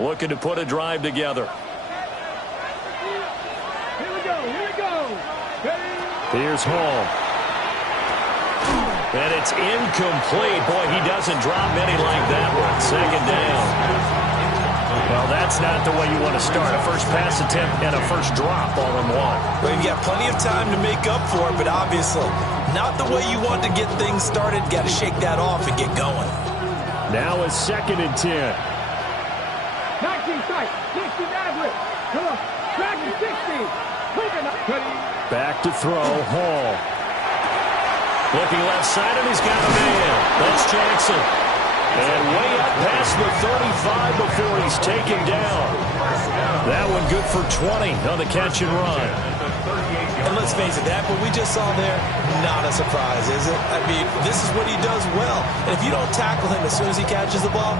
looking to put a drive together. Here we go. Here's Hall. And it's incomplete. Boy, he doesn't drop many like that one. Second down. Well, that's not the way you want to start. A first pass attempt and a first drop all in one. Well, you've got plenty of time to make up for it, but obviously not the way you want to get things started. Got to shake that off and get going. Now it's 2nd and 10. 19 tight. 60 Madrid. Come on. Back to 60. Back to throw. Hall. Looking left side, and he's got a man. That's Jackson. And way up past the 35 before he's taken down. That one good for 20 on the catch and run. And let's face it, that what we just saw there, not a surprise, is it? I mean, this is what he does well. And if you don't tackle him as soon as he catches the ball,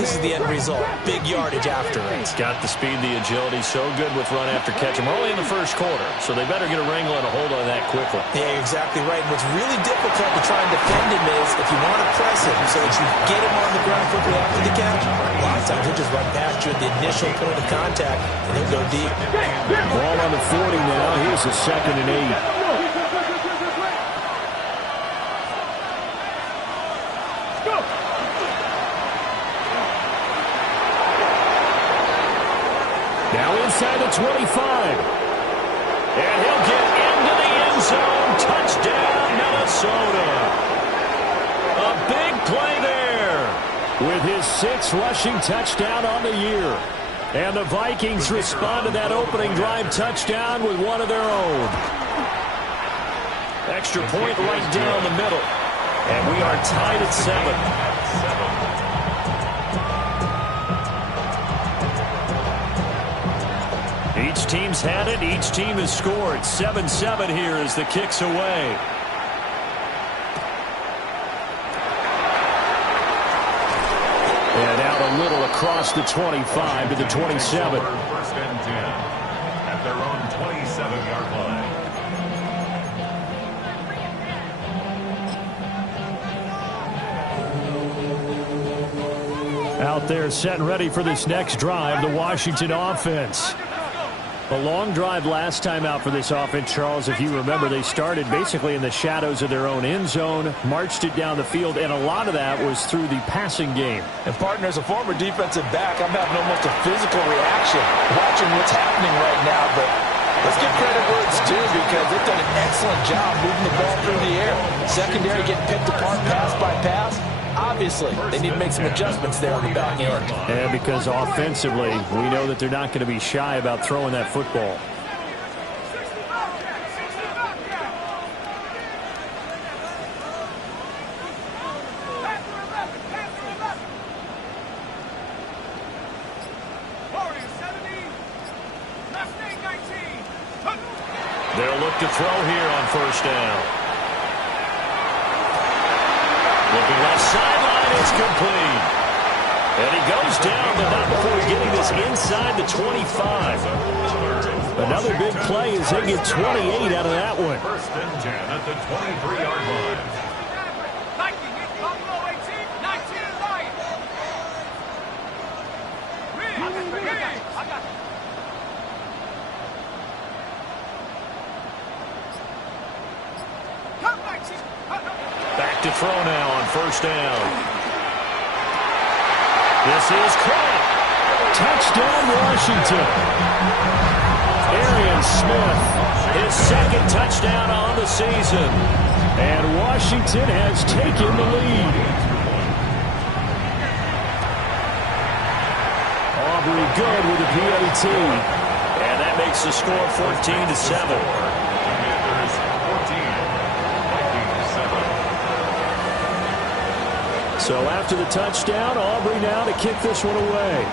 this is the end result. Big yardage after it. He's got the speed, the agility, so good with run after catch. We're only in the first quarter, so they better get a wrangle and a hold on that quickly. Yeah, you're exactly right. And what's really difficult to try and defend him is if you want to press him so that you get him on the ground quickly after the catch, a lot of times he'll just run past you at the initial point of contact, and he'll go deep. Ball on the 40 now. Here's a 2nd and 8. Now inside the 25. And he'll get into the end zone. Touchdown, Minnesota. A big play there with his 6th rushing touchdown on the year. And the Vikings respond to that opening drive touchdown with one of their own. Extra point right down the middle. And we are tied at 7. Each team's had it. Each team has scored. 7-7 here as the kick's away. And out a little across the 25 to the 27. 1st and 10 at their own 27-yard line. Out there set and ready for this next drive, the Washington offense. A long drive last time out for this offense, Charles. If you remember, they started basically in the shadows of their own end zone, marched it down the field, and a lot of that was through the passing game. And, partner, as a former defensive back, I'm having almost a physical reaction watching what's happening right now. But let's give credit where it's due because they've done an excellent job moving the ball through the air. Secondary getting picked apart pass by pass. Obviously, they need to make some adjustments there on the back end. And because offensively, we know that they're not going to be shy about throwing that football. They'll look to throw here on 1st down. Looking left sideline, it's complete. And he goes down, but not before getting this inside the 25. Another big play as they get 28 out of that one. 1st and 10 at the 23-yard line. Back to throw now on 1st down. This is caught. Touchdown, Washington. Arian Smith, his 2nd touchdown on the season. And Washington has taken the lead. Aubrey good with the PAT. And that makes the score 14-7. So after the touchdown, Aubrey now to kick this one away.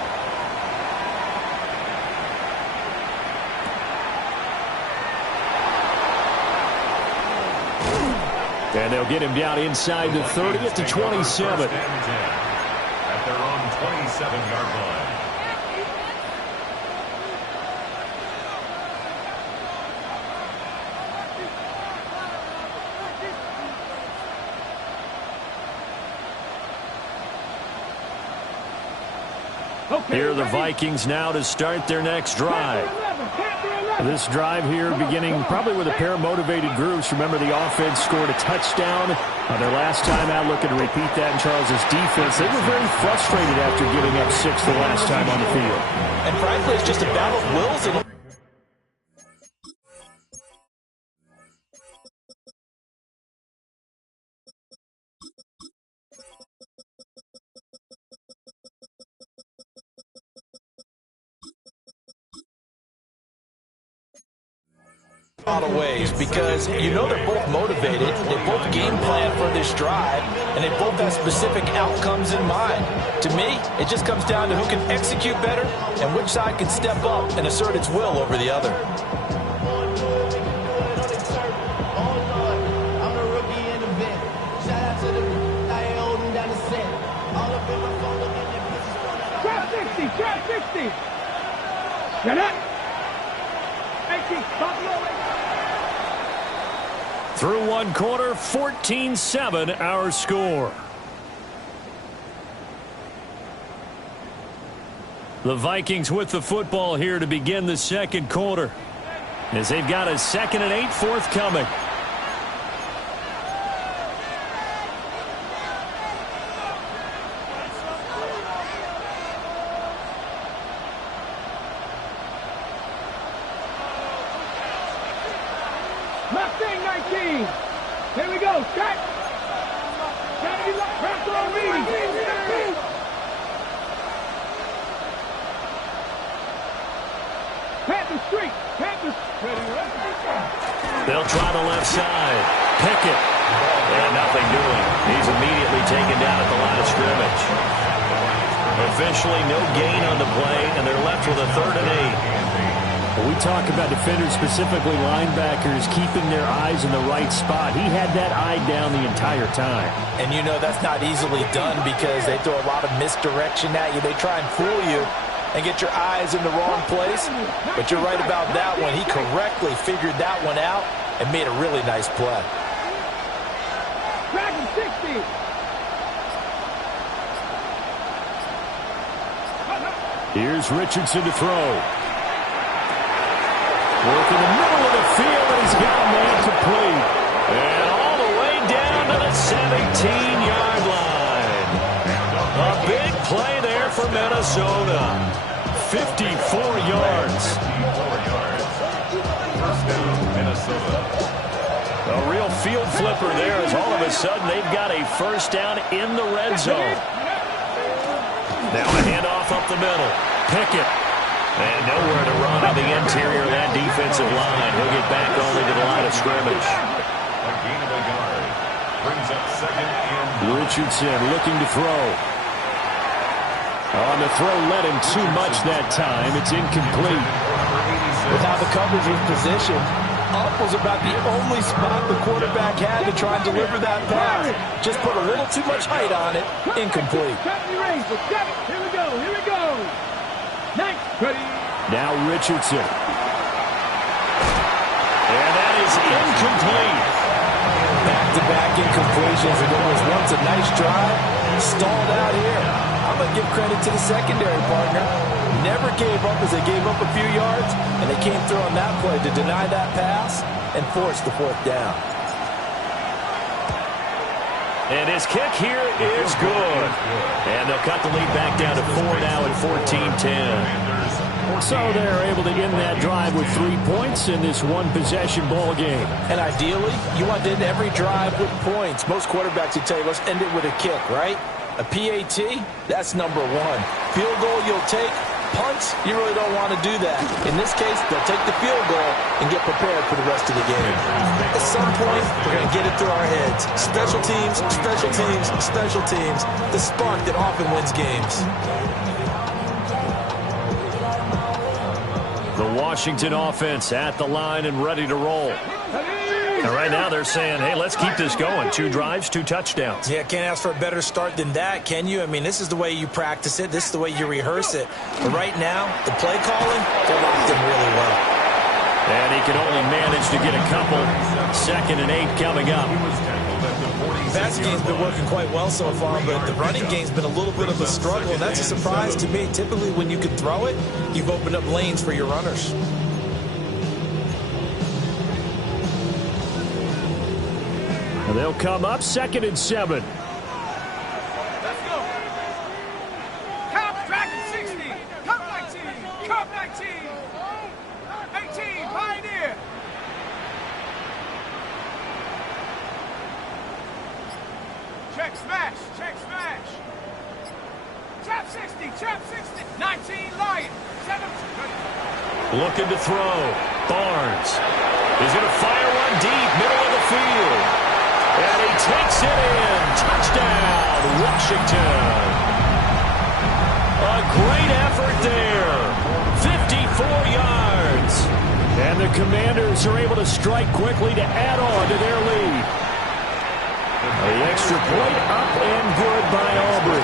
And they'll get him down inside the 30 at the 27. At their own 27-yard line. Here are the Vikings now to start their next drive. This drive here beginning probably with a pair of motivated groups. Remember, the offense scored a touchdown their last time out. Looking to repeat that in Charles's defense. They were very frustrated after giving up 6 the last time on the field. And frankly, it's just a battle of wills and a lot of ways, because you know they're both motivated, they both game plan for this drive, and they both have specific outcomes in mind. To me, it just comes down to who can execute better and which side can step up and assert its will over the other. Try 60. Get up. 18. Through one quarter, 14-7 our score. The Vikings with the football here to begin the second quarter, as they've got a 2nd and 8 forthcoming. Mustang 19. Here we go. Check. Panther Street. Panthers. They'll try the left side. Pickett. And nothing doing. He's immediately taken down at the line of scrimmage. Officially no gain on the play, and they're left with a 3rd and 8. We talk about defenders, specifically linebackers, keeping their eyes in the right spot. He had that eye down the entire time. And you know that's not easily done because they throw a lot of misdirection at you. They try and fool you and get your eyes in the wrong place. But you're right about that one. He correctly figured that one out and made a really nice play. Dragon 60. Here's Richardson to throw. Work in the middle of the field, and he's got a man complete. And all the way down to the 17-yard line. A big play there for Minnesota. 54 yards. First down, Minnesota. A real field flipper there, as all of a sudden they've got a first down in the red zone. Now a handoff up the middle. Pickett. And nowhere to run on the interior of that defensive line. He'll get back only to the line of scrimmage. A gain of a yard. Brings up 2nd and Richardson looking to throw. On the throw, led him too much that time. It's incomplete. With how the coverage was positioned, up was about the only spot the quarterback had to try and deliver that pass. Just put a little too much height on it. Incomplete. Here we go. Here we go. Next. Ready. Now Richardson. And that is incomplete. Back-to-back incompletions, and it was once a nice drive. Stalled out here. I'm going to give credit to the secondary partner. Never gave up as they gave up a few yards, and they came through on that play to deny that pass and force the 4th down. And his kick here is good. And they'll cut the lead back down to 4 now at 14-10. So they're able to end that drive with 3 points in this one-possession ball game. And ideally, you want to end every drive with points. Most quarterbacks would tell you, let's end it with a kick, right? A PAT, that's number 1. Field goal you'll take. Punts, you really don't want to do that. In this case, they'll take the field goal and get prepared for the rest of the game. At some point, we're going to get it through our heads. Special teams, special teams, special teams. The spark that often wins games. The Washington offense at the line and ready to roll. And right now they're saying, hey, let's keep this going. 2 drives, 2 touchdowns. Yeah, can't ask for a better start than that, can you? I mean, this is the way you practice it. This is the way you rehearse it. But right now, the play calling, they're locked in really well. And he can only manage to get a couple. 2nd and 8 coming up. he was tackled at the 48. passing game's been working quite well so far, but the running game's been a little bit of a struggle, and that's a surprise to me. Typically, when you can throw it, you've opened up lanes for your runners. And they'll come up 2nd and 7. Let's go. Cop tracking 60. Cop 19. Cop 19. 18. Pioneer. Check smash. Check smash. Chap 60. Chap 60. 19. Lion. 7. Looking to throw. Barnes. He's going to fire one deep, middle of the field. And he takes it in. Touchdown, Washington. A great effort there. 54 yards. And the Commanders are able to strike quickly to add on to their lead. The extra point up and good by Aubrey.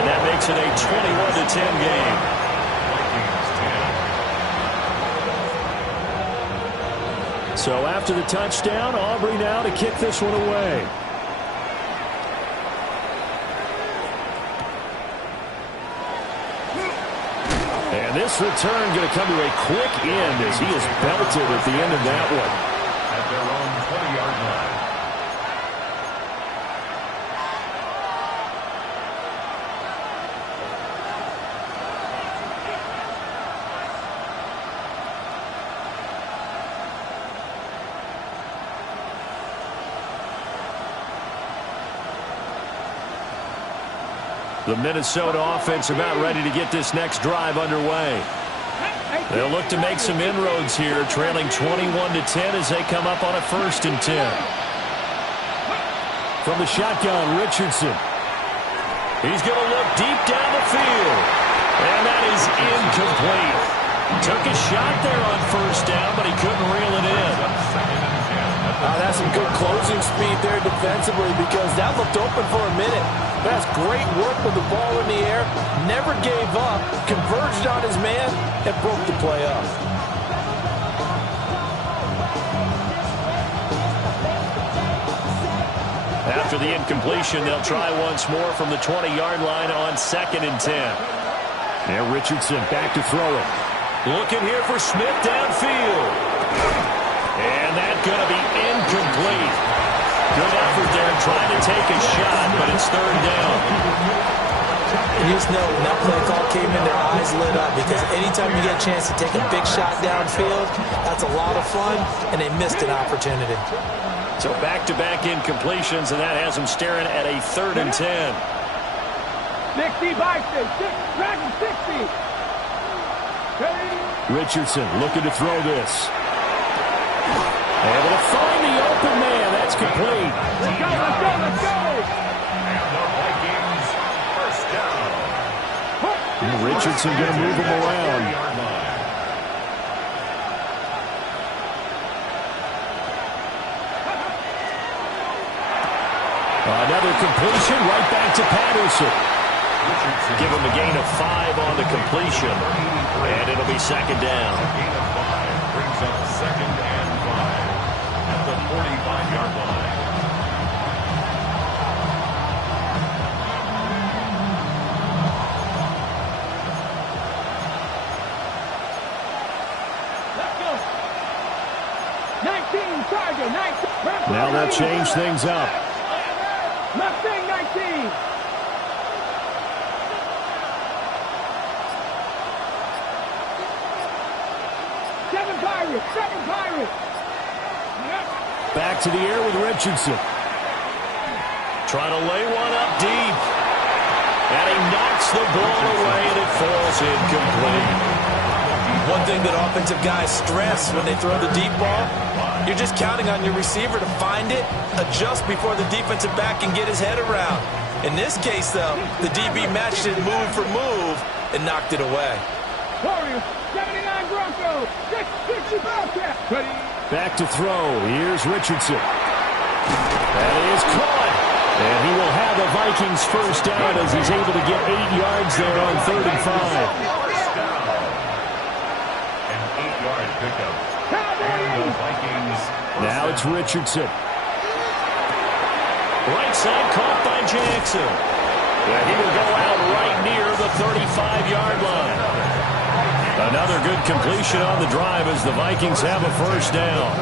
And that makes it a 21-10 game. So after the touchdown, Aubrey now to kick this one away. And this return going to come to a quick end as he is belted at the end of that one. At their own 20-yard line. The Minnesota offense about ready to get this next drive underway. They'll look to make some inroads here, trailing 21-10 as they come up on a 1st and 10. From the shotgun, Richardson. He's going to look deep down the field. And that is incomplete. Took a shot there on 1st down, but he couldn't reel it in. That's some good closing speed there defensively because that looked open for a minute. That's great work with the ball in the air. Never gave up, converged on his man, and broke the play up. After the incompletion, they'll try once more from the 20-yard line on 2nd and 10. And Richardson back to throw it. Looking here for Smith downfield. And that's going to be incomplete. Good effort there trying to take a shot, but it's 3rd down. And just know when that play call came in, their eyes lit up because anytime you get a chance to take a big shot downfield, that's a lot of fun, and they missed an opportunity. So back-to-back incompletions, and that has them staring at a 3rd and 10. 60 Bison. Dragon 60. Richardson looking to throw this. Able to find the open man. That's complete. Let's go, let's go, let's go. And the Vikings first down. Richardson going to move him around. Another completion right back to Patterson. Give him a gain of 5 on the completion. And it'll be 2nd down. A gain of 5 brings up 2nd and 5 at the 45-yard line. Let's go. 19, Charger, 19. Now they'll change things up. Mustang 19. Seven Pirates. Back to the air with Richardson. Trying to lay one up deep. And he knocks the ball away, and it falls incomplete. One thing that offensive guys stress when they throw the deep ball, you're just counting on your receiver to find it, adjust before the defensive back can get his head around. In this case, though, the DB matched it move for move and knocked it away. Warriors, 79 Broncos, 660 Bobcats. Ready? Back to throw. Here's Richardson. That is caught. And he will have the Vikings first down as he's able to get 8 yards there on 3rd and 5. An 8-yard pickup. And the Vikings. Now it's Richardson. Right side caught by Jackson. And he will go out right near the 35-yard line. Another good completion on the drive as the Vikings have a first down.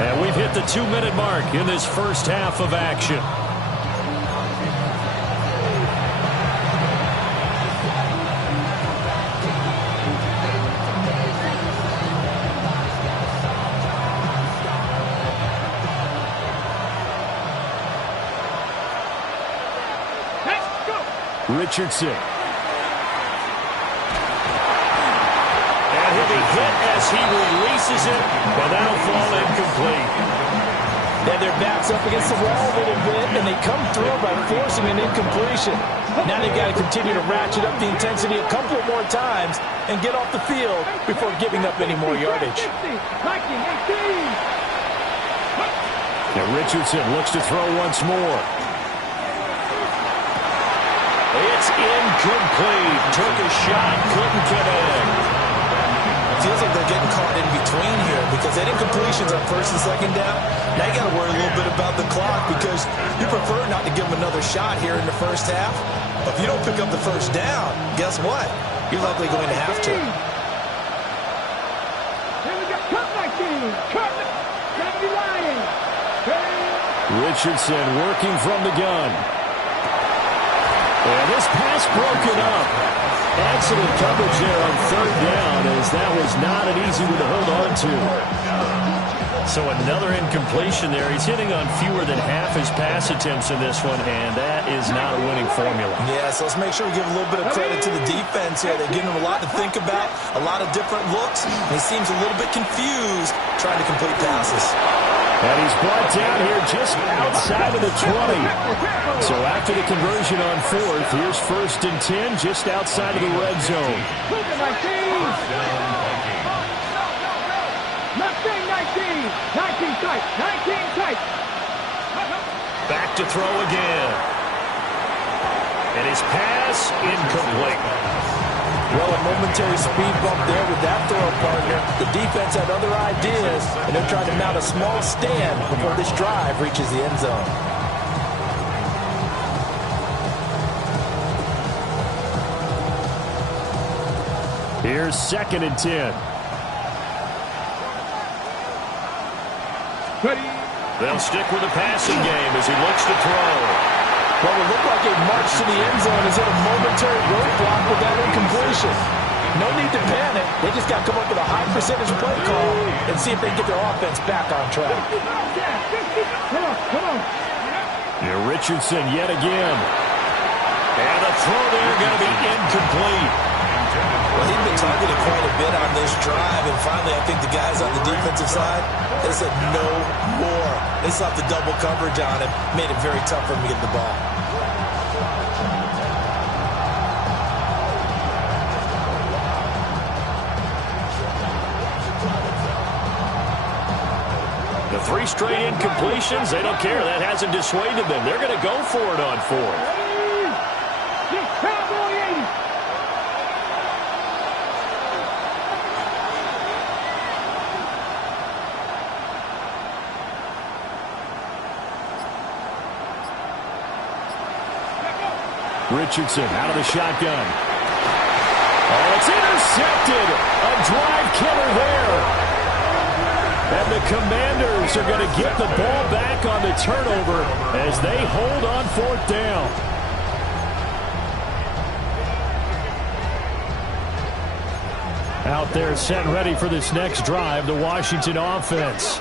And we've hit the 2-minute mark in this first half of action. Richardson. And he'll be hit as he releases it, but that'll fall incomplete. Yeah, their back's up against the wall a little bit, and they come through by forcing an incompletion. Now they've got to continue to ratchet up the intensity a couple of more times and get off the field before giving up any more yardage. Now Richardson looks to throw once more. It's incomplete. Took a shot, couldn't connect. It feels like they're getting caught in between here because that incompletion's on first and second down. Now you got to worry a little bit about the clock because you prefer not to give them another shot here in the first half. But if you don't pick up the first down, guess what? You're likely going to have to. Richardson working from the gun. And this pass broken up. Excellent coverage there on third down as that was not an easy one to hold on to. So another incompletion there. He's hitting on fewer than half his pass attempts in this one, and that is not a winning formula. Yeah, so let's make sure we give a little bit of credit to the defense here. They're giving him a lot to think about, a lot of different looks, and he seems a little bit confused trying to complete passes. And he's brought down here just outside of the 20. So after the conversion on fourth, here's 1st and 10 just outside of the red zone. Back to throw again. And his pass incomplete. Well, a momentary speed bump there with that throw partner. The defense had other ideas, and they're trying to mount a small stand before this drive reaches the end zone. Here's 2nd and 10. They'll stick with the passing game as he looks to throw. Well, it looked like a march to the end zone is at a momentary roadblock with that incompletion. No need to panic. They just got to come up with a high percentage play call and see if they can get their offense back on track. Here Richardson yet again. And the throw there going to be incomplete. Well, he'd been targeted quite a bit on this drive, and finally I think the guys on the defensive side, they said no more. They slapped the double coverage on him, made it very tough for him to get the ball. The 3 straight incompletions, they don't care. That hasn't dissuaded them. They're going to go for it on 4th. Richardson out of the shotgun. Oh, it's intercepted. A drive killer there. And the Commanders are going to get the ball back on the turnover as they hold on 4th down. Out there set and ready for this next drive, the Washington offense.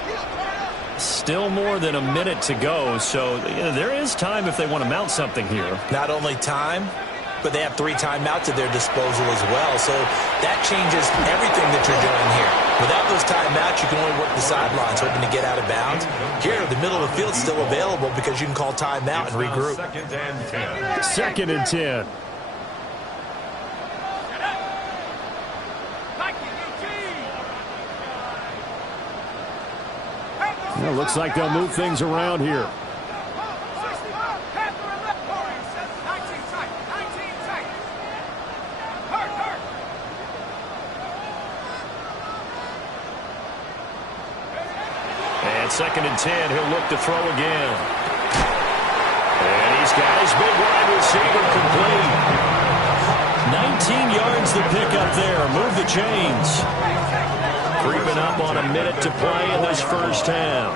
Still more than a minute to go, so there is time if they want to mount something here. Not only time, but they have 3 timeouts at their disposal as well. So that changes everything that you're doing here. Without those timeouts, you can only work the sidelines, hoping to get out of bounds. Here, the middle of the field's still available because you can call timeout and regroup. 2nd and 10. Well, looks like they'll move things around here. And 2nd and 10, he'll look to throw again. He's got his big wide receiver complete. 19 yards to pick up there. Move the chains. Creeping up on a minute to play in this first half.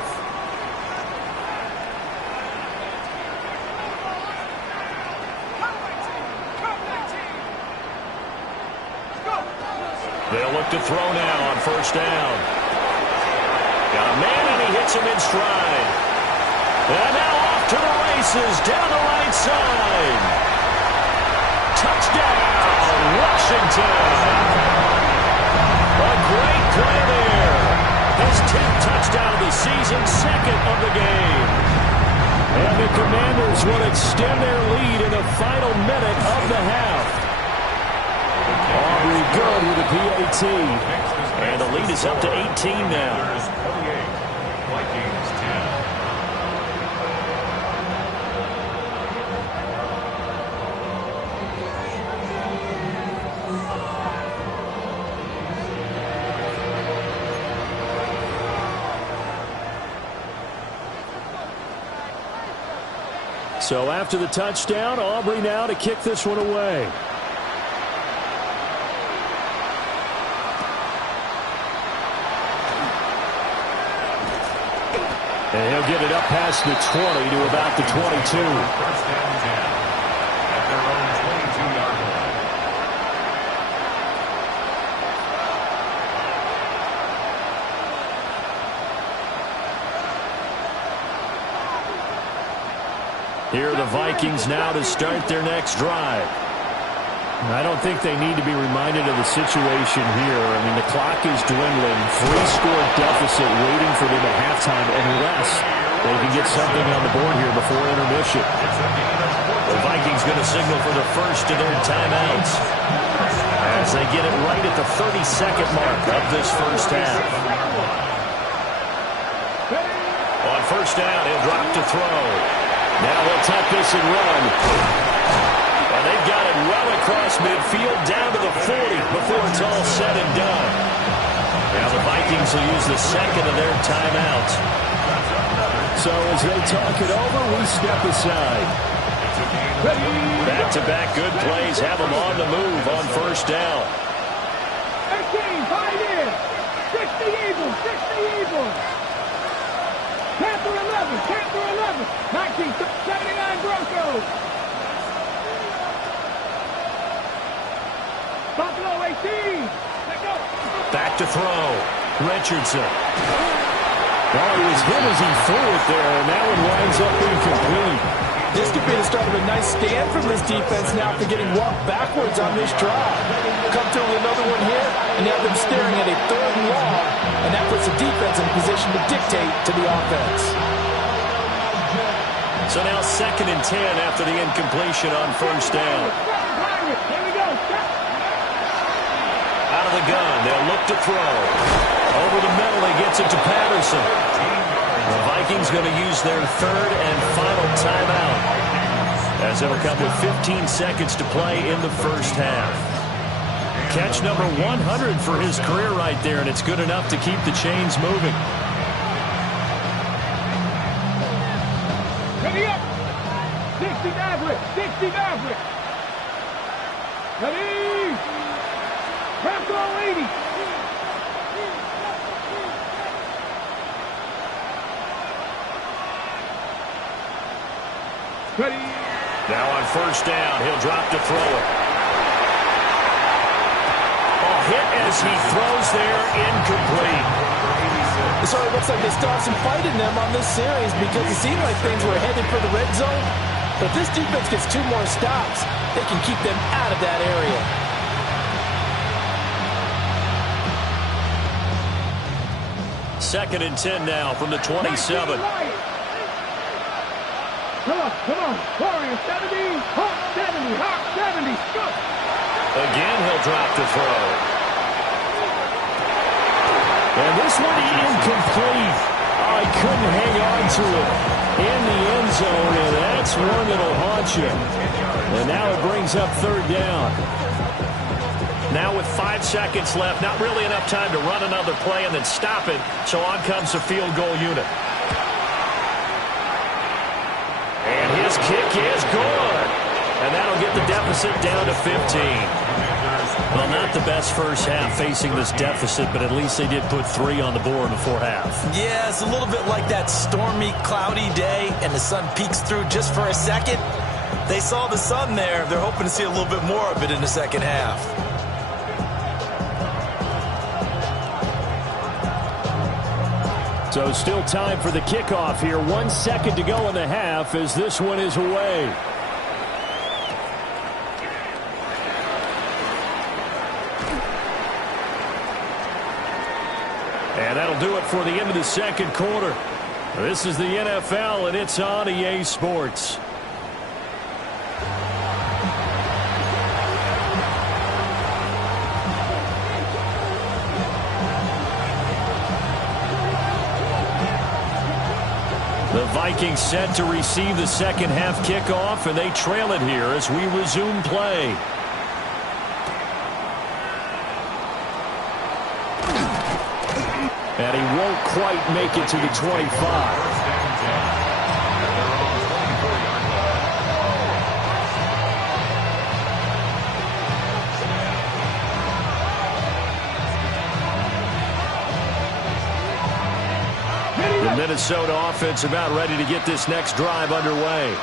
They'll look to throw now on first down. Got a man, and he hits him in stride. And now off to the races down the right side. Touchdown, Washington. A great play there. His 10th touchdown of the season, second of the game. And the Commanders will extend their lead in the final minute of the half. Aubrey good with a PAT. And the lead is up to 18 now. Vikings 10. So after the touchdown, Aubrey now to kick this one away. And he'll get it up past the 20 to about the 22. First down 10 at their own 22-yard line. Here are the Vikings now to start their next drive. I don't think they need to be reminded of the situation here. I mean, the clock is dwindling. 3-score deficit waiting for them at halftime unless they can get something on the board here before intermission. The Vikings going to signal for the first of their timeouts as they get it right at the 32nd mark of this first half. On first down, he'll drop to throw. Now they'll tuck this and run. And they've got it well across midfield down to the 40 before it's all said and done. Now the Vikings will use the second of their timeouts. So as they talk it over, we step aside. Back-to-back good plays have them on the move on first down. 18, 5 in. 60 Eagles, 60 Eagles. Panther 11, Panther 11. 1979 Broncos. Buffalo 18. Let go. Back to throw. Richardson. Well, he was hit as he threw it there, and that one winds up incomplete. This could be the start of a nice stand from this defense now after getting walked backwards on this drive. Come through with another one here, and now them staring at a 3rd and long, and that puts the defense in a position to dictate to the offense. So now 2nd and 10 after the incompletion on first down. Here we go. Out of the gun, they'll look to throw. Over the middle, he gets it to Patterson. The Vikings going to use their 3rd and final timeout, as it'll come with 15 seconds to play in the first half. Catch number 100 for his career right there, and it's good enough to keep the chains moving. Ready up. 60 Maverick. 60 Maverick. Ready. Bronco 80. Ready. Now on first down, he'll drop to throw it. A hit as he throws there, incomplete. So it looks like they still have some fight in them on this series because it seemed like things were headed for the red zone. But if this defense gets 2 more stops, they can keep them out of that area. Second and 10 now from the 27. Come on. Warrior 70, Hawk 70, Hawk 70. Go. Again, he'll drop to throw. And this one incomplete. Oh, he couldn't hang on to it in the end zone, and that's one that'll haunt you. And now it brings up 3rd down. Now with 5 seconds left, not really enough time to run another play and then stop it, so on comes the field goal unit. And his This kick is good. And that'll get the deficit down to 15. Well, not the best first half facing this deficit, but at least they did put 3 on the board before half. Yeah, it's a little bit like that stormy, cloudy day, and the sun peeks through just for a second. They saw the sun there. They're hoping to see a little bit more of it in the second half. So still time for the kickoff here. 1 second to go in the half as this one is away. And that'll do it for the end of the second quarter. This is the NFL, and it's on EA Sports. The Vikings set to receive the second half kickoff, and they trail it here as we resume play. And he won't quite make it to the 25. The Minnesota offense about ready to get this next drive underway.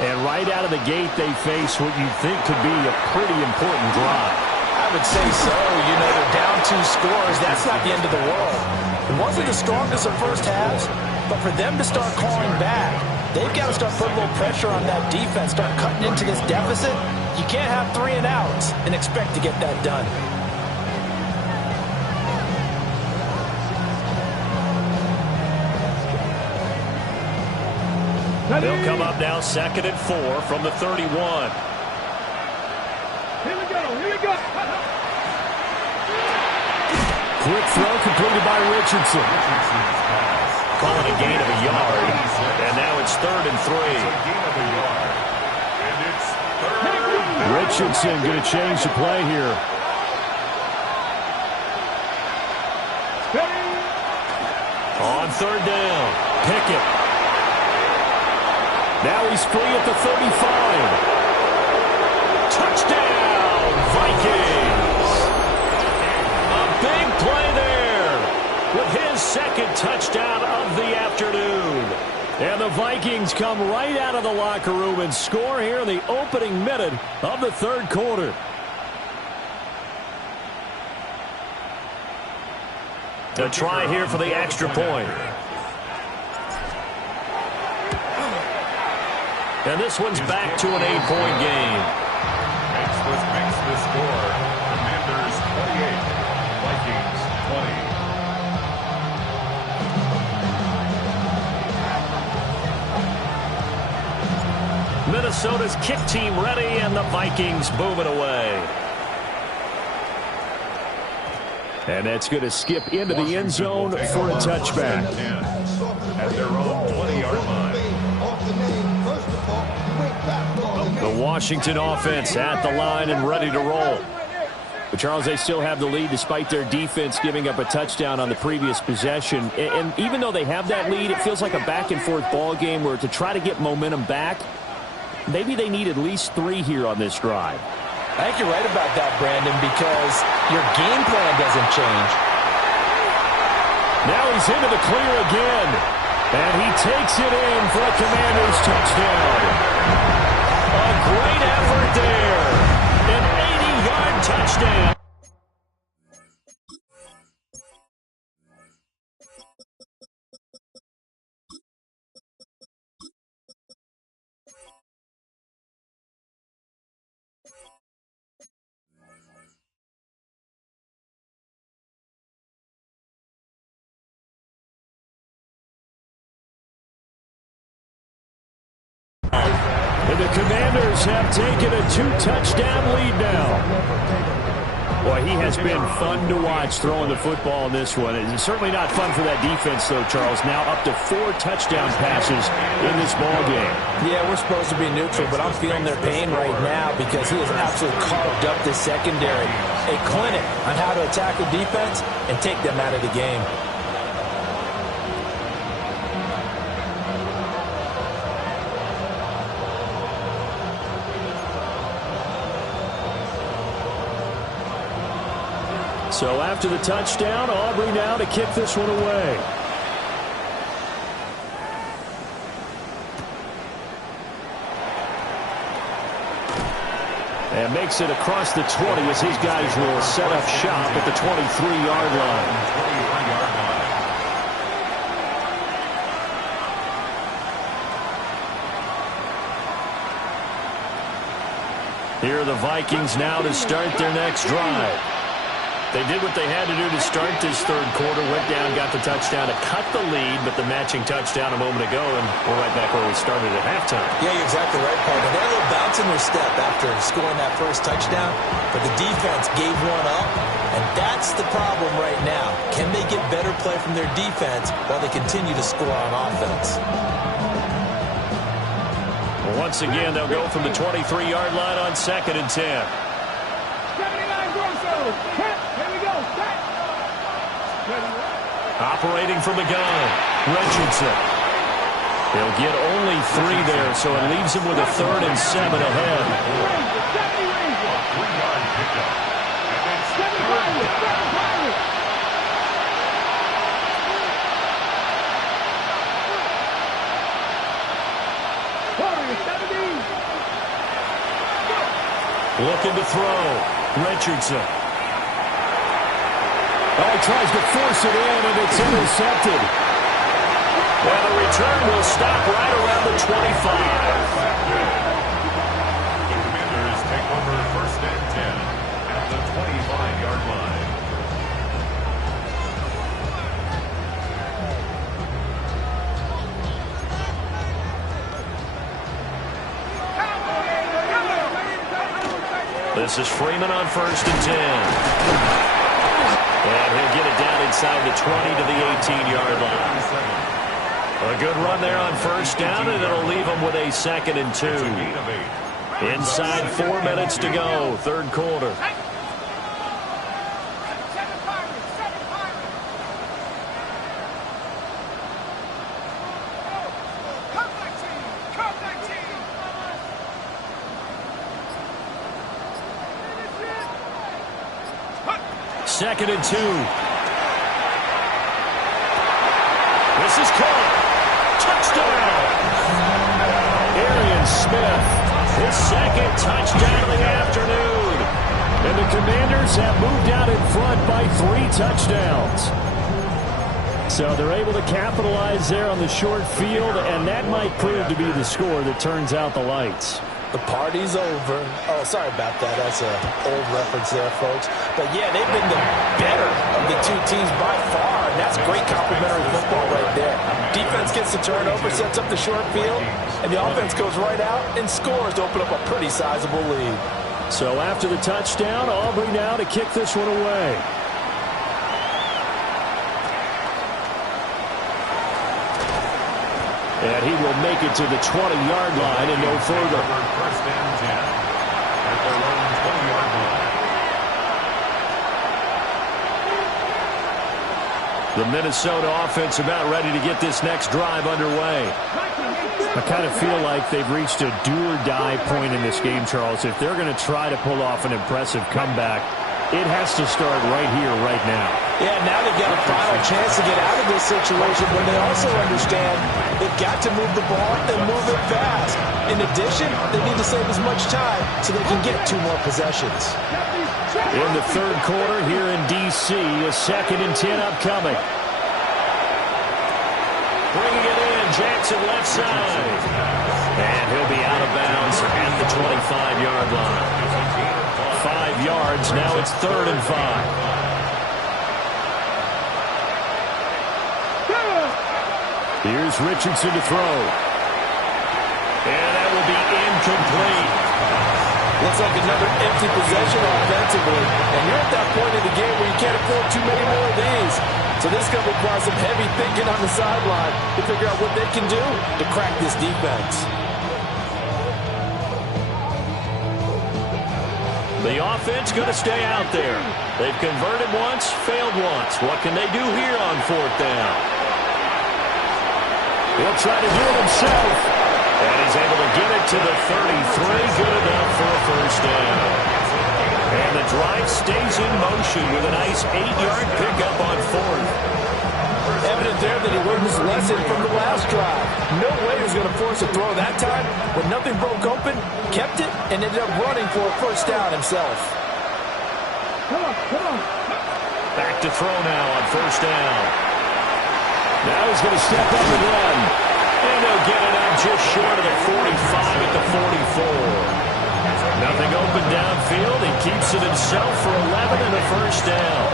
And right out of the gate, they face what you think could be a pretty important drive. I would say so. You know, they're down 2 scores. That's not the end of the world. It wasn't the strongest of first halves, but for them to start clawing back, they've got to start putting a little pressure on that defense, start cutting into this deficit. You can't have 3 and outs and expect to get that done. They'll come up now 2nd and 4 from the 31. Here we go. Here we go. Quick throw completed by Richardson. Calling a gain of a yard. And now it's 3rd and 3. Richardson going to change the play here. On 3rd down. Pickett. Now he's free at the 35. Touchdown, Vikings. A big play there with his 2nd touchdown of the afternoon. And the Vikings come right out of the locker room and score here in the opening minute of the 3rd quarter. A try here for the extra point. And this one's back to an 8-point game. Makes the score. Commanders 28, Vikings 20. Minnesota's kick team ready, and the Vikings moving away. And that's going to skip into the end zone for a touchback. At their own 20-yard line. The Washington offense at the line and ready to roll. But Charles, they still have the lead despite their defense giving up a touchdown on the previous possession. And even though they have that lead, it feels like a back-and-forth ball game where to try to get momentum back, maybe they need at least 3 here on this drive. I think you're right about that, Brandon, because your game plan doesn't change. Now he's into the clear again. And he takes it in for a Commanders touchdown. A great effort there. An 80-yard touchdown. And the Commanders have taken a 2-touchdown lead now. Boy, he has been fun to watch throwing the football in this one. It's certainly not fun for that defense, though, Charles. Now up to 4 touchdown passes in this ball game. Yeah, we're supposed to be neutral, but I'm feeling their pain right now because he has absolutely carved up the secondary. A clinic on how to attack the defense and take them out of the game. So after the touchdown, Aubrey now to kick this one away. And makes it across the 20 as his guys will set up shop at the 23-yard line. Here are the Vikings now to start their next drive. They did what they had to do to start this third quarter. Went down, got the touchdown to cut the lead, but the matching touchdown a moment ago, and we're right back where we started at halftime. Yeah, you're exactly right, Paul. They had a little bounce in their step after scoring that first touchdown, but the defense gave one up, and that's the problem right now. Can they get better play from their defense while they continue to score on offense? Well, once again, they'll go from the 23-yard line on 2nd and 10. 79 Grosso. Here we go. Set. Operating from the gun, Richardson. He'll get only 3 there, so it leaves him with a 3rd and 7 ahead. 3-yard pickup. Looking to throw, Richardson. Oh, he tries to force it in, and it's intercepted. Well, the return will stop right around the 25. The Commanders take over 1st and 10 at the 25-yard line. This is Freeman on 1st and 10. And he'll get it down inside the 20 to the 18-yard line. A good run there on 1st down, and it'll leave him with a 2nd and 2. Inside 4 minutes to go, third quarter. Second and 2. This is caught. Touchdown. Arian Smith, his 2nd touchdown of the afternoon. And the Commanders have moved out in front by 3 touchdowns. So they're able to capitalize there on the short field, and that might prove to be the score that turns out the lights. The party's over. Oh, sorry about that. That's an old reference there, folks. But, yeah, they've been the better of the 2 teams by far, and that's great complimentary football right there. Defense gets the turnover, sets up the short field, and the offense goes right out and scores to open up a pretty sizable lead. So after the touchdown, Aubrey now to kick this one away. And he will make it to the 20-yard line and no further. 1st and 10 at their own 20-yard line. The Minnesota offense about ready to get this next drive underway. I kind of feel like they've reached a do-or-die point in this game, Charles. If they're going to try to pull off an impressive comeback, it has to start right here, right now. Yeah, now they've got a final chance to get out of this situation, but they also understand they've got to move the ball and move it fast. In addition, they need to save as much time so they can get 2 more possessions. In the third quarter here in D.C., a 2nd and 10 upcoming. Bringing it in, Jackson left side. And he'll be out of bounds at the 25-yard line. 5 yards, now it's 3rd and 5. Here's Richardson to throw. And that will be incomplete. Looks like another empty possession offensively. And you're at that point in the game where you can't afford too many more of these. So this is going to require some heavy thinking on the sideline to figure out what they can do to crack this defense. The offense going to stay out there. They've converted once, failed once. What can they do here on 4th down? He'll try to do it himself. And he's able to get it to the 33. Good enough for a 1st down. And the drive stays is in motion with a nice 8-yard pickup on 4th. Evident there that he learned his lesson from the last drive. No way he was going to force a throw that time. When nothing broke open, kept it, and ended up running for a first down himself. Come on. Back to throw now on 1st down. Now he's going to step up and run. And he'll get it out just short of the 45 at the 44. Nothing open downfield. He keeps it himself for 11 and a first down.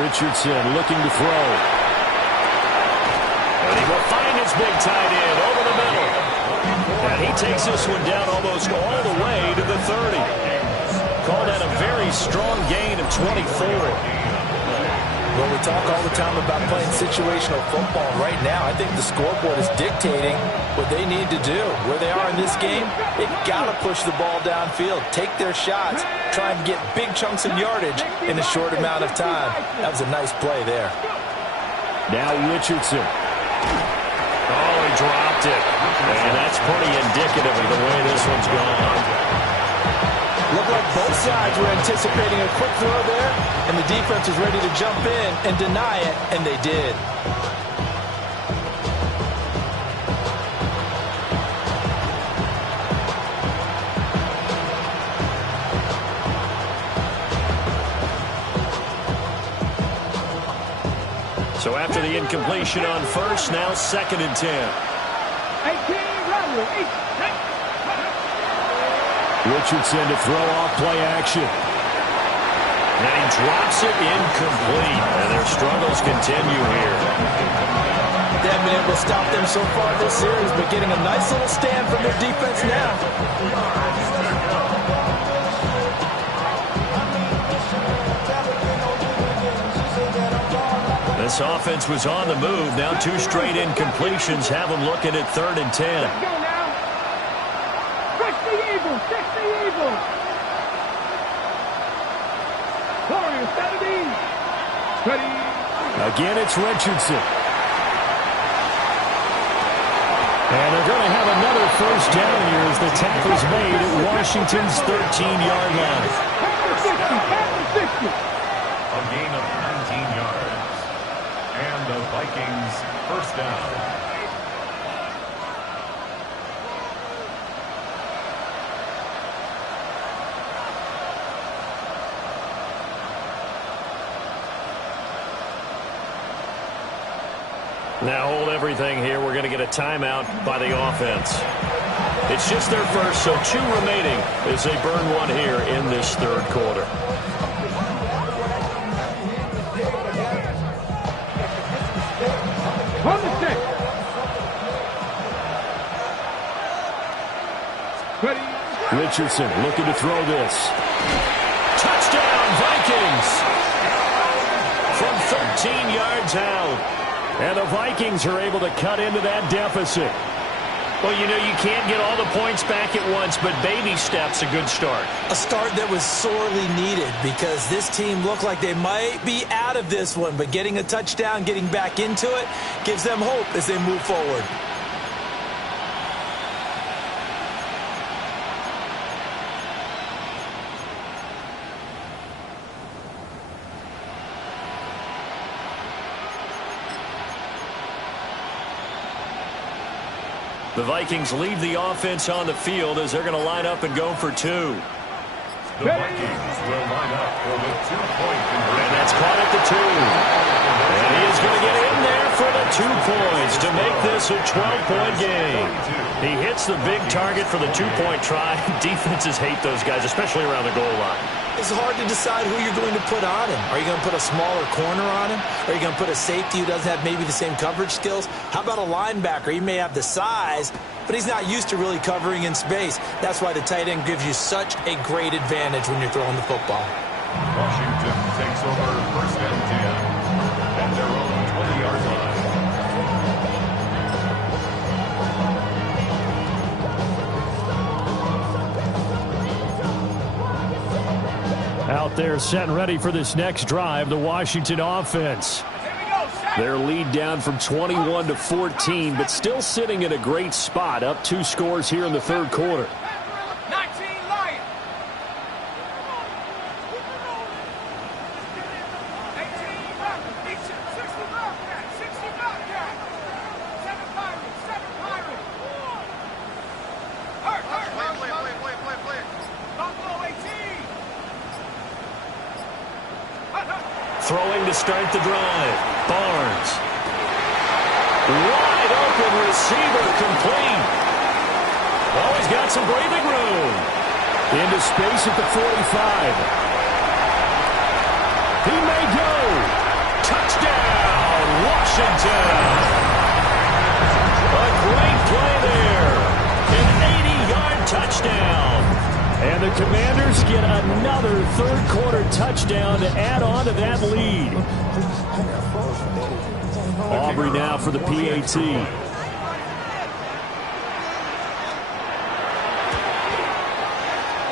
Richardson looking to throw. And he will find his big tight end over the middle. And he takes this one down almost all the way to the 30. Call that a very strong gain of 24. Well, we talk all the time about playing situational football. Right now, I think the scoreboard is dictating what they need to do. Where they are in this game, they've got to push the ball downfield, take their shots, try and get big chunks of yardage in a short amount of time. That was a nice play there. Now Richardson. Oh, he dropped it. And that's pretty indicative of the way this one's gone. Looked like both sides were anticipating a quick throw there, and the defense was ready to jump in and deny it, and they did. So after the incompletion on 1st, now 2nd and 10. 18, run, Richardson to throw off play action. And he drops it incomplete. And their struggles continue here. They haven't been able to stop them so far this series, but getting a nice little stand from their defense now. This offense was on the move. Now 2 straight incompletions have them looking at 3rd and 10. Let's go now. Fix the Eagles. Warriors, 70. Ready. Again, it's Richardson. And they're going to have another first down here as the tackle's made at Washington's 13-yard line. Pass the 60. A gain of 19 yards. And the Vikings first down. Now hold everything here. We're going to get a timeout by the offense. It's just their first, so 2 remaining as they burn one here in this 3rd quarter. On the 6. Ready. Richardson looking to throw this. Touchdown, Vikings! From 13 yards out. And the Vikings are able to cut into that deficit. Well, you know, you can't get all the points back at once, but baby steps, a good start. A start that was sorely needed because this team looked like they might be out of this one, but getting a touchdown, getting back into it, gives them hope as they move forward. The Vikings leave the offense on the field as they're going to line up and go for 2. The Vikings will line up for the 2-point conversion. And that's caught at the 2. And he is going to get in there for the 2 points to make this a 12-point game. He hits the big target for the 2-point try. Defenses hate those guys, especially around the goal line. It's hard to decide who you're going to put on him. Are you going to put a smaller corner on him? Are you going to put a safety who doesn't have maybe the same coverage skills? How about a linebacker? He may have the size, but he's not used to really covering in space. That's why the tight end gives you such a great advantage when you're throwing the football. Washington takes over 1st and 10 at their own 20-yard line. Out there set and ready for this next drive, the Washington offense. Here we go. Their lead down from 21 to 14, but still sitting in a great spot, up 2 scores here in the third quarter. 19 Lions. 18 Rockets. 60 Bobcats. 60 Bobcats. 7 Pirates. 7 Pirates. Hurt. Play. Buffalo 18. Throwing to start the drive. Barnes. Wide open receiver, complete. Oh, he's got some breathing room. Into space at the 45. He may go. Touchdown, Washington. A great play there. An 80-yard touchdown. And the Commanders get another third-quarter touchdown to add on to that lead. Aubrey now for the PAT.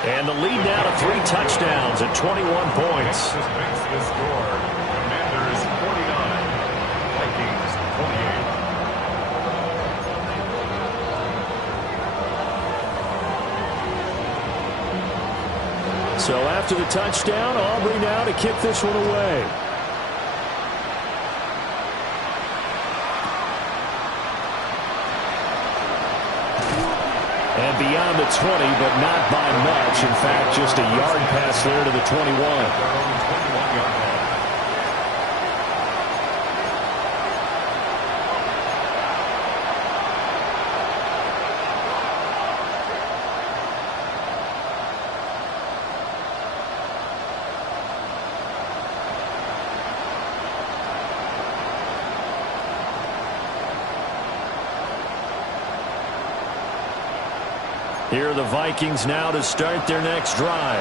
And the lead now to 3 touchdowns at 21 points. This makes the score. Commanders 49, Vikings 28. So after the touchdown, Aubrey now to kick this one away. And beyond the 20, but not by much. In fact, just a yard pass there to the 21. Here are the Vikings now to start their next drive.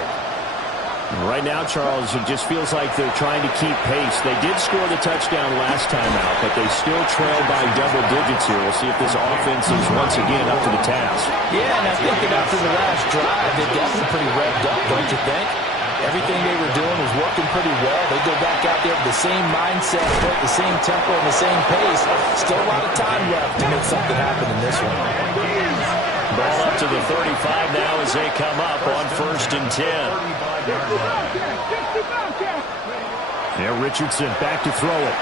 Right now, Charles, it just feels like they're trying to keep pace. They did score the touchdown last time out, but they still trail by double digits here. We'll see if this offense is once again up to the task. Yeah, and I think that after the last drive, they're definitely pretty revved up, don't you think? Everything they were doing was working pretty well. They go back out there with the same mindset, the same tempo, and the same pace. Still a lot of time left to make something happen in this one. Ball up to the 35 now as they come up on 1st and 10. Now Richardson back to throw it.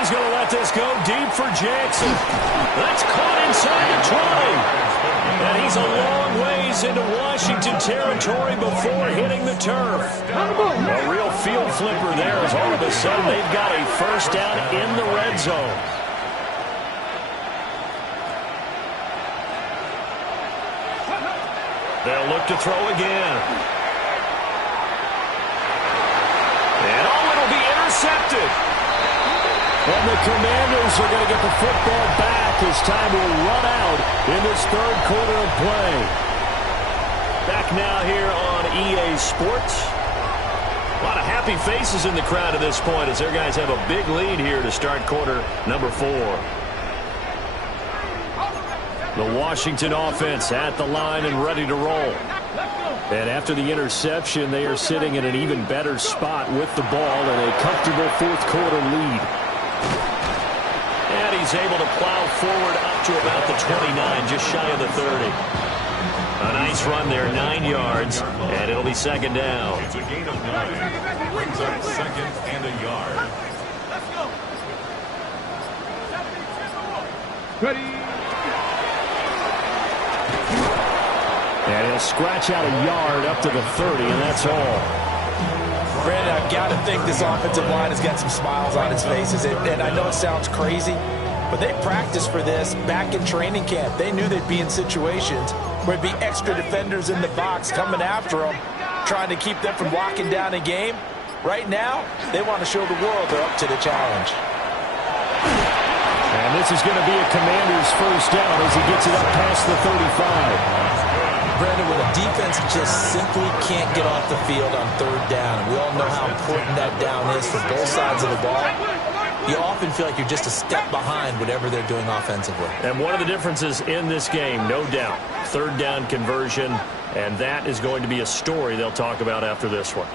He's going to let this go deep for Jackson. That's caught inside the 20. And he's a long ways into Washington territory before hitting the turf. A real field flipper there as all of a sudden they've got a first down in the red zone. They'll look to throw again. And it'll be intercepted. And the Commanders are going to get the football back as time will run out in this third quarter of play. Back now here on EA Sports. A lot of happy faces in the crowd at this point as their guys have a big lead here to start quarter number 4. The Washington offense at the line and ready to roll. And after the interception, they are sitting in an even better spot with the ball and a comfortable fourth quarter lead. And he's able to plow forward up to about the 29, just shy of the 30. A nice run there, 9 yards, and it'll be second down. It's a gain of 9. Brings up second and a yard. Ready. And he'll scratch out a yard up to the 30, and that's all. Brandon, I've got to think this offensive line has got some smiles on its faces. And I know it sounds crazy, but they practiced for this back in training camp. They knew they'd be in situations where there'd be extra defenders in the box coming after them, trying to keep them from locking down a game. Right now, they want to show the world they're up to the challenge. And this is going to be a Commander's first down as he gets it up past the 35. Brandon, when a defense just simply can't get off the field on third down, and we all know how important that down is for both sides of the ball, you often feel like you're just a step behind whatever they're doing offensively. And one of the differences in this game, no doubt, third down conversion, and that is going to be a story they'll talk about after this one.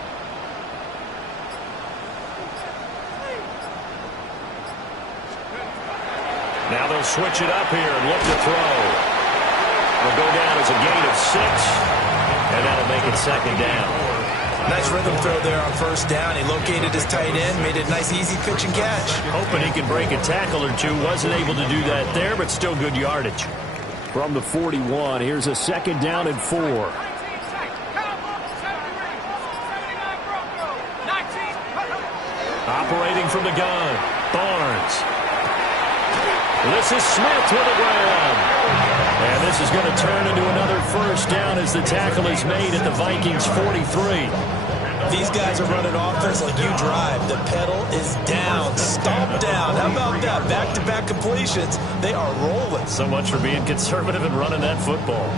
Now they'll switch it up here and look to throw. It'll go down as a gain of 6, and that'll make it second down. Nice rhythm throw there on first down. He located his tight end, made it a nice, easy pitch and catch. Hoping he could break a tackle or two. Wasn't able to do that there, but still good yardage. From the 41, here's a second down and 4. Operating from the gun, Barnes. This is Smith with a grab. And this is going to turn into another first down as the tackle is made at the Vikings 43. These guys are running offense like you drive. The pedal is down, stomp down. How about that? Back-to-back completions. They are rolling. So much for being conservative and running that football.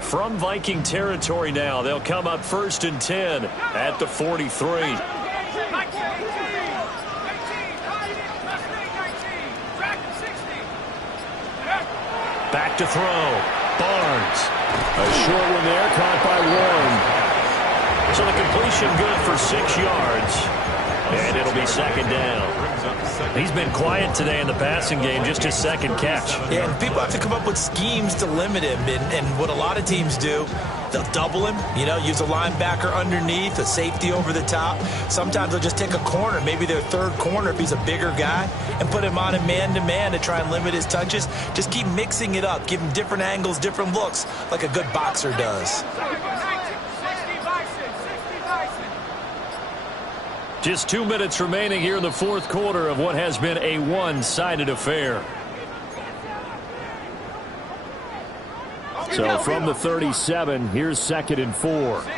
From Viking territory now, they'll come up 1st and 10 at the 43. Back to throw. Barnes. A short one there, caught by Warren. So the completion good for 6 yards. And it'll be second down. He's been quiet today in the passing game, just his second catch. Yeah, and people have to come up with schemes to limit him. And what a lot of teams do, they'll double him, use a linebacker underneath, a safety over the top. Sometimes they'll just take a corner, maybe their third corner if he's a bigger guy, and put him on a man-to-man to try and limit his touches. Just keep mixing it up, give him different angles, different looks, like a good boxer does. Just 2 minutes remaining here in the fourth quarter of what has been a one-sided affair. So from the 37, here's 2nd and 4. Firing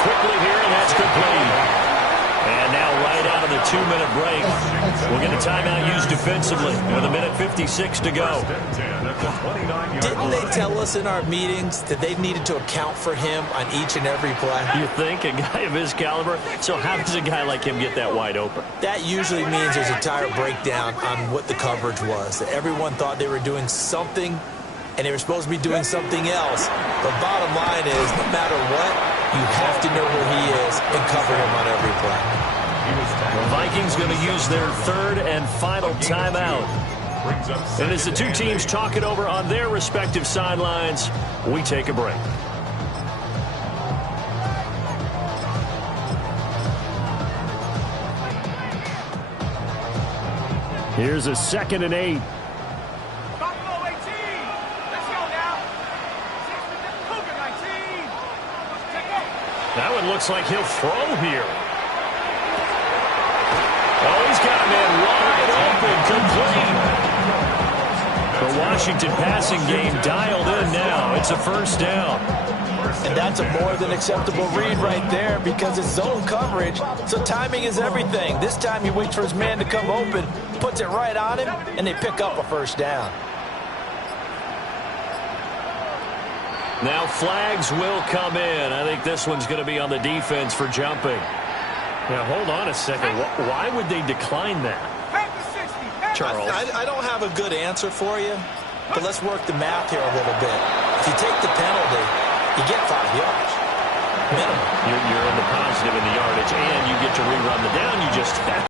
quickly here, and that's complete. And now right out of the 2-minute break, we'll get a timeout used defensively with 1:56 to go. Didn't they tell us in our meetings that they needed to account for him on each and every play? You think a guy of his caliber? So how does a guy like him get that wide open? That usually means there's a tire breakdown on what the coverage was. That everyone thought they were doing something, and they were supposed to be doing something else. The bottom line is, no matter what, you have to know where he is and cover him on every play. The Vikings going to use their third and final timeout. And as the two teams talk it over on their respective sidelines, we take a break. Here's a 2nd and 8. That one looks like he'll throw here. Oh, he's got a man wide open, complete. The Washington passing game dialed in now. It's a first down. And that's a more than acceptable read right there because it's zone coverage, so timing is everything. This time he waits for his man to come open, puts it right on him, and they pick up a first down. Now flags will come in. I think this one's going to be on the defense for jumping. Now, hold on a second. Why would they decline that? Charles. I don't have a good answer for you, but let's work the math here a little bit. If you take the penalty, you get 5 yards. Minimum. You're in the positive in the yardage, and you get to rerun the down you just had.